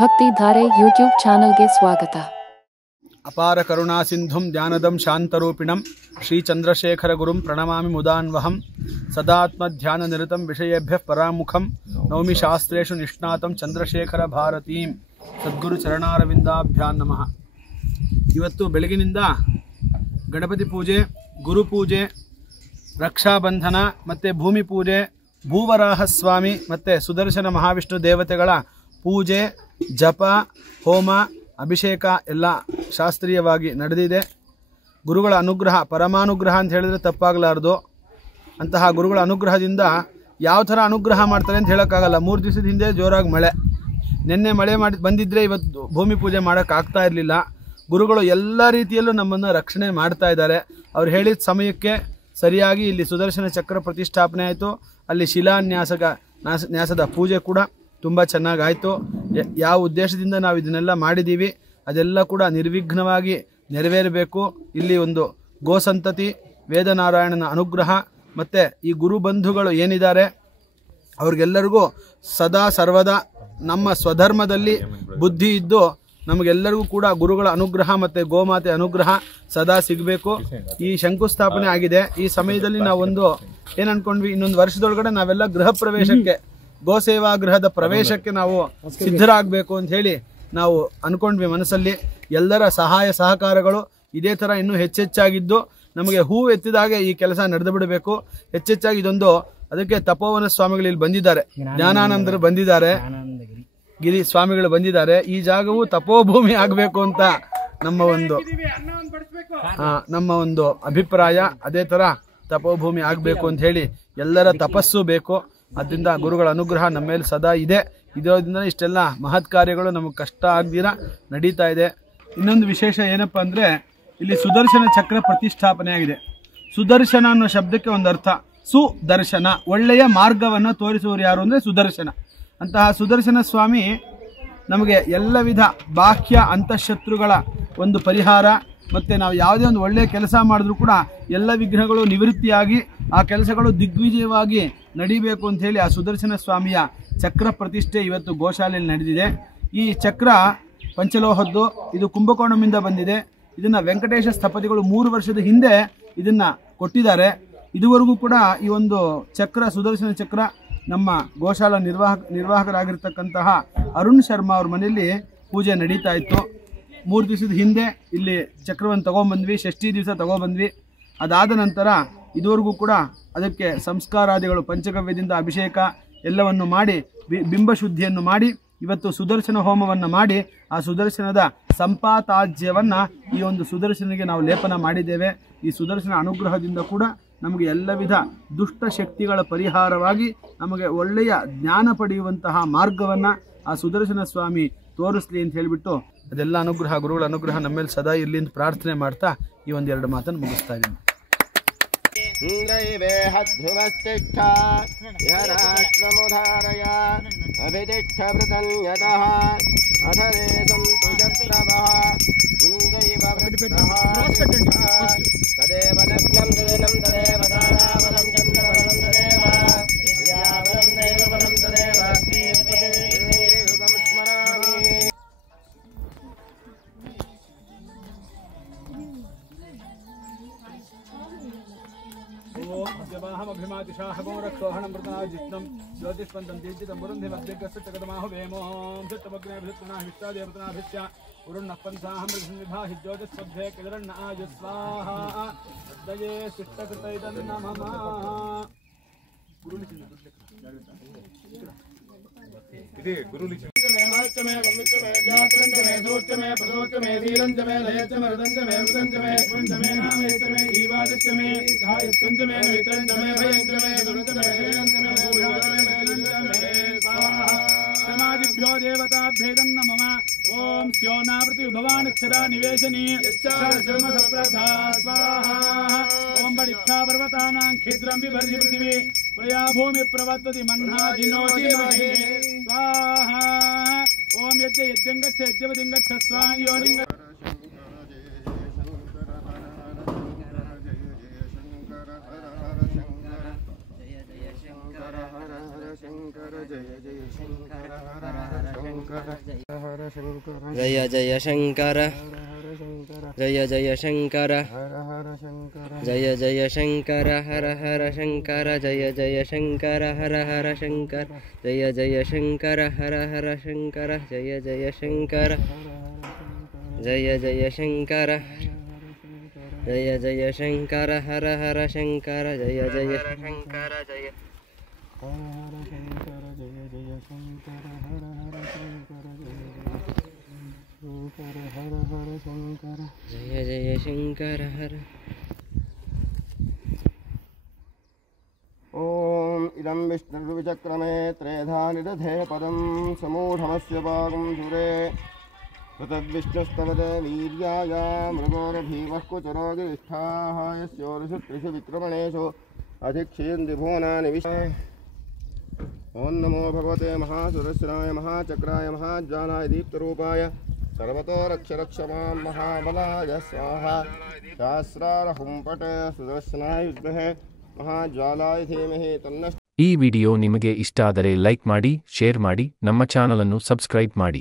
Bhaktidhare YouTube ಚಾನಲ್ಗೆ ಸ್ವಾಗತ. ಅಪಾರ ಕರುಣಾ ಸಿಂಧುಂ ಜ್ಞಾನದಂ ಶಾಂತರೂಪಿಣಂ ಶ್ರೀ ಚಂದ್ರಶೇಖರ ಗುರುಂ ಪ್ರಣಮಾಮಿ ಮುದಾನ್ವಹಂ ಸದಾತ್ಮ ಧ್ಯಾನ ನಿರತಂ ವಿಷಯೇಭ್ಯಃ ಪರಾಮುಖಂ ನೌಮಿ ಶಾಸ್ತ್ರೇಷು ನಿಷ್ಣಾತಂ ಚಂದ್ರಶೇಖರ ಭಾರತೀಂ ಸದ್ಗುರು ಚರಣಾರವಿಂದಾಭ್ಯಾಂ ನಮಃ. ಇವತ್ತು ಬೆಳಗಿನಿಂದ ಗಣಪತಿ ಪೂಜೆ, ಗುರು ಪೂಜೆ, ರಕ್ಷಾಬಂಧನ ಮತ್ತು ಭೂಮಿ ಪೂಜೆ, ಭೂವರಾಹ ಸ್ವಾಮಿ ಮತ್ತು ಸುದರ್ಶನ ಮಹಾವಿಷ್ಣು ದೇವತೆಗಳ ಪೂಜೆ, ಜಪ, ಹೋಮ, ಅಭಿಷೇಕ ಎಲ್ಲ ಶಾಸ್ತ್ರೀಯವಾಗಿ ನಡೆದಿದೆ. ಗುರುಗಳ ಅನುಗ್ರಹ, ಪರಮಾನುಗ್ರಹ ಅಂತ ಹೇಳಿದ್ರೆ ತಪ್ಪಾಗಲಾರ್ದು. ಅಂತಹ ಗುರುಗಳ ಅನುಗ್ರಹದಿಂದ ಯಾವ ಥರ ಅನುಗ್ರಹ ಮಾಡ್ತಾರೆ ಅಂತ ಹೇಳೋಕ್ಕಾಗಲ್ಲ. 3 ದಿವಸದ ಹಿಂದೆ ಜೋರಾಗಿ ಮಳೆ, ನಿನ್ನೆ ಮಳೆ ಬಂದಿದ್ದರೆ ಇವತ್ತು ಭೂಮಿ ಪೂಜೆ ಮಾಡೋಕ್ಕಾಗ್ತಾ ಇರಲಿಲ್ಲ. ಗುರುಗಳು ಎಲ್ಲ ರೀತಿಯಲ್ಲೂ ನಮ್ಮನ್ನು ರಕ್ಷಣೆ ಮಾಡ್ತಾ ಇದ್ದಾರೆ. ಅವ್ರು ಹೇಳಿದ ಸಮಯಕ್ಕೆ ಸರಿಯಾಗಿ ಇಲ್ಲಿ ಸುದರ್ಶನ ಚಕ್ರ ಪ್ರತಿಷ್ಠಾಪನೆ ಆಯಿತು. ಅಲ್ಲಿ ನ್ಯಾಸದ ಪೂಜೆ ಕೂಡ ತುಂಬ ಚೆನ್ನಾಗಾಯಿತು. ಯಾವ ಉದ್ದೇಶದಿಂದ ನಾವು ಇದನ್ನೆಲ್ಲ ಮಾಡಿದ್ದೀವಿ ಅದೆಲ್ಲ ಕೂಡ ನಿರ್ವಿಘ್ನವಾಗಿ ನೆರವೇರಬೇಕು. ಇಲ್ಲಿ ಒಂದು ಗೋಸಂತತಿ, ವೇದನಾರಾಯಣನ ಅನುಗ್ರಹ ಮತ್ತು ಈ ಗುರುಬಂಧುಗಳು ಏನಿದ್ದಾರೆ ಅವ್ರಿಗೆಲ್ಲರಿಗೂ ಸದಾ ಸರ್ವದಾ ನಮ್ಮ ಸ್ವಧರ್ಮದಲ್ಲಿ ಬುದ್ಧಿ ಇದ್ದು ನಮಗೆಲ್ಲರಿಗೂ ಕೂಡ ಗುರುಗಳ ಅನುಗ್ರಹ ಮತ್ತು ಗೋಮಾತೆ ಅನುಗ್ರಹ ಸದಾ ಸಿಗಬೇಕು. ಈ ಶಂಕುಸ್ಥಾಪನೆ ಆಗಿದೆ. ಈ ಸಮಯದಲ್ಲಿ ನಾವೊಂದು ಏನು ಅಂದ್ಕೊಂಡ್ವಿ, ಇನ್ನೊಂದು ವರ್ಷದೊಳಗಡೆ ನಾವೆಲ್ಲ ಗೃಹ ಪ್ರವೇಶಕ್ಕೆ, ಗೋಸೇವಾ ಗೃಹದ ಪ್ರವೇಶಕ್ಕೆ ನಾವು ಸಿದ್ಧರಾಗಬೇಕು ಅಂತ ಹೇಳಿ ನಾವು ಅಂದ್ಕೊಂಡ್ವಿ ಮನಸ್ಸಲ್ಲಿ. ಎಲ್ಲರ ಸಹಾಯ ಸಹಕಾರಗಳು ಇದೇ ಥರ ಇನ್ನೂ ಹೆಚ್ಚೆಚ್ಚಾಗಿದ್ದು ನಮಗೆ ಹೂವು ಎತ್ತಿದಾಗೆ ಈ ಕೆಲಸ ನಡೆದು ಬಿಡಬೇಕು. ಹೆಚ್ಚೆಚ್ಚಾಗಿ ಇದೊಂದು, ಅದಕ್ಕೆ ತಪೋವನ ಸ್ವಾಮಿಗಳು ಇಲ್ಲಿ ಬಂದಿದ್ದಾರೆ, ಜ್ಞಾನಾನಂದರು ಬಂದಿದ್ದಾರೆ, ಗಿರಿ ಸ್ವಾಮಿಗಳು ಬಂದಿದ್ದಾರೆ. ಈ ಜಾಗವು ತಪೋಭೂಮಿ ಆಗಬೇಕು ಅಂತ ನಮ್ಮ ಒಂದು ಅಭಿಪ್ರಾಯ. ಅದೇ ಥರ ತಪೋಭೂಮಿ ಆಗಬೇಕು ಅಂತ ಹೇಳಿ ಎಲ್ಲರ ತಪಸ್ಸು ಬೇಕು. ಅದರಿಂದ ಗುರುಗಳ ಅನುಗ್ರಹ ನಮ್ಮ ಮೇಲೆ ಸದಾ ಇದೆ. ಇದರಿಂದ ಇಷ್ಟೆಲ್ಲ ಮಹತ್ ಕಾರ್ಯಗಳು ನಮಗೆ ಕಷ್ಟ ಆಗ್ದಿರ ನಡೀತಾ ಇದೆ. ಇನ್ನೊಂದು ವಿಶೇಷ ಏನಪ್ಪ ಅಂದರೆ, ಇಲ್ಲಿ ಸುದರ್ಶನ ಚಕ್ರ ಪ್ರತಿಷ್ಠಾಪನೆ ಆಗಿದೆ. ಸುದರ್ಶನ ಅನ್ನೋ ಶಬ್ದಕ್ಕೆ ಒಂದು ಅರ್ಥ, ಸುದರ್ಶನ, ಒಳ್ಳೆಯ ಮಾರ್ಗವನ್ನು ತೋರಿಸುವವರು ಯಾರು ಅಂದರೆ ಸುದರ್ಶನ. ಅಂತಹ ಸುದರ್ಶನ ಸ್ವಾಮಿ ನಮಗೆ ಎಲ್ಲ ವಿಧ ಬಾಹ್ಯ ಅಂತಃಶತ್ರುಗಳ ಒಂದು ಪರಿಹಾರ, ಮತ್ತು ನಾವು ಯಾವುದೇ ಒಂದು ಒಳ್ಳೆಯ ಕೆಲಸ ಮಾಡಿದ್ರೂ ಕೂಡ ಎಲ್ಲ ವಿಘ್ನಗಳು ನಿವೃತ್ತಿಯಾಗಿ ಆ ಕೆಲಸಗಳು ದಿಗ್ವಿಜಯವಾಗಿ ನಡೀಬೇಕು ಅಂಥೇಳಿ ಆ ಸುದರ್ಶನ ಸ್ವಾಮಿಯ ಚಕ್ರ ಪ್ರತಿಷ್ಠೆ ಇವತ್ತು ಗೋಶಾಲೆಯಲ್ಲಿ ನಡೆದಿದೆ. ಈ ಚಕ್ರ ಪಂಚಲೋಹದ್ದು, ಇದು ಕುಂಭಕೋಣಂನಿಂದ ಬಂದಿದೆ. ಇದನ್ನು ವೆಂಕಟೇಶ ಸ್ಥಪತಿಗಳು 3 ವರ್ಷದ ಹಿಂದೆ ಇದನ್ನು ಕೊಟ್ಟಿದ್ದಾರೆ. ಇದುವರೆಗೂ ಕೂಡ ಈ ಒಂದು ಚಕ್ರ, ಸುದರ್ಶನ ಚಕ್ರ, ನಮ್ಮ ಗೋಶಾಲಾ ನಿರ್ವಾಹಕರಾಗಿರ್ತಕ್ಕಂತಹ ಅರುಣ್ ಶರ್ಮಾ ಅವ್ರ ಮನೆಯಲ್ಲಿ ಪೂಜೆ ನಡೀತಾ ಇತ್ತು. 3 ದಿವಸದ ಹಿಂದೆ ಇಲ್ಲಿ ಚಕ್ರವನ್ನು ತಗೊಂಬಂದ್ವಿ, ಷಷ್ಠಿ ದಿವಸ ತಗೊಬಂದ್ವಿ. ಅದಾದ ನಂತರ ಇದುವರೆಗೂ ಕೂಡ ಅದಕ್ಕೆ ಸಂಸ್ಕಾರಾದಿಗಳು, ಪಂಚಗವ್ಯದಿಂದ ಅಭಿಷೇಕ ಎಲ್ಲವನ್ನು ಮಾಡಿ, ಬಿಂಬಶುದ್ಧಿಯನ್ನು ಮಾಡಿ, ಇವತ್ತು ಸುದರ್ಶನ ಹೋಮವನ್ನು ಮಾಡಿ ಆ ಸುದರ್ಶನದ ಸಂಪಾತಾಜ್ಯವನ್ನು ಈ ಒಂದು ಸುದರ್ಶನಿಗೆ ನಾವು ಲೇಪನ ಮಾಡಿದ್ದೇವೆ. ಈ ಸುದರ್ಶನ ಅನುಗ್ರಹದಿಂದ ಕೂಡ ನಮಗೆ ಎಲ್ಲ ವಿಧ ದುಷ್ಟ ಶಕ್ತಿಗಳ ಪರಿಹಾರವಾಗಿ ನಮಗೆ ಒಳ್ಳೆಯ ಜ್ಞಾನ ಪಡೆಯುವಂತಹ ಮಾರ್ಗವನ್ನು ಆ ಸುದರ್ಶನ ಸ್ವಾಮಿ ತೋರಿಸ್ಲಿ ಅಂತ ಹೇಳಿಬಿಟ್ಟು ಅದೆಲ್ಲ ಅನುಗ್ರಹ, ಗುರುಗಳ ಅನುಗ್ರಹ ನಮ್ಮ ಮೇಲೆ ಸದಾ ಇರಲಿ ಅಂತ ಪ್ರಾರ್ಥನೆ ಮಾಡ್ತಾ ಈ 1-2 ಮಾತನ್ನು ಮುಗಿಸ್ತಾ ಇದ್ದೀನಿ. ತದೇವ ಲಗ್ನಂ ತದೇನಂ ತದೇವ ತಾರಾಬಲಂ ಚಂದ್ರಬಲಂ ತದೇವ ವಿದ್ಯಾಬಲಂ ದೈವಬಲಂ ತದೇವ ಯುಗಂ ಸ್ಮರಾಮಿ. ोहमभिमातिशाहगोरक्षोहणमृतनाजित्नं ज्योतिष्पन्दं दीर्जितं वरुन्धिमद्यग्रस्तकदमाहु वेमों चित्तमग्नेभित्तनाभिष्टादेवतनाभिश्च उरुण्णपन्थाहमृतसंविभाहि ज्योतिष्पद्धे किदरण्ण आयुस्वाहा दये शिष्टकृतैतन्नमः. समादिभ्यो देवताभ्येदं नमः. ओम स्योनावृति भवानक्षरा निवेशनी स्वाहा. ओम बलिष्ठा पर्वतानां क्षेत्रं बिभर्ति पृथिवी प्रया भूमि प्रवर्तति मन्नाजिनोषि स्वाहा. ओम यज्ञ यज्ञं गच्छ यज्ञपतिं गच्छ स्वाहा योनिं जय जय शंकर हर हर हर शंकर जय जय शंकर हर हर शंकर हर शंकर जय जय शंकर जय जय शंकर हर हर शंकर जय जय शंकर हर हर शंकर जय जय शंकर हर हर शंकर जय जय शंकर हर हर शंकर जय जय शंकर जय जय शंकर जय जय शंकर हर हर शंकर जय जय शंकर जय हर हर शंकर जय जय शंकर हर हर शंकर हर हर शंकर जय जय शंकर हर ओम इदं विष्णुर्विचक्रमे त्रेधा निदधे पदं समूढमस्य भागं सुरे तद्विष्णुस्तवते वीर्याय मृगोरभीमः कुचरो गिरिष्ठाः यस्योर्षु त्रिषु विक्रमणेषु अधिक्षेन्ति भुवनानि विश्वे ओं नमो भगवते महासुरस्राय महाचक्राय महाज्वालाय दीप्तरूपाय सर्वतो रक्ष रक्ष मां महाबलाय स्वाहा सहस्रारहुं पट सुदर्शनाय विद्महे महाज्वालाय धीमहि तन्नः ಈ ವಿಡಿಯೋ ನಿಮಗೆ ಇಷ್ಟ ಆದರೆ ಲೈಕ್ ಮಾಡಿ, ಶೇರ್ ಮಾಡಿ, ನಮ್ಮ ಚಾನಲ್ ಅನ್ನು ಸಬ್ಸ್ಕ್ರೈಬ್ ಮಾಡಿ.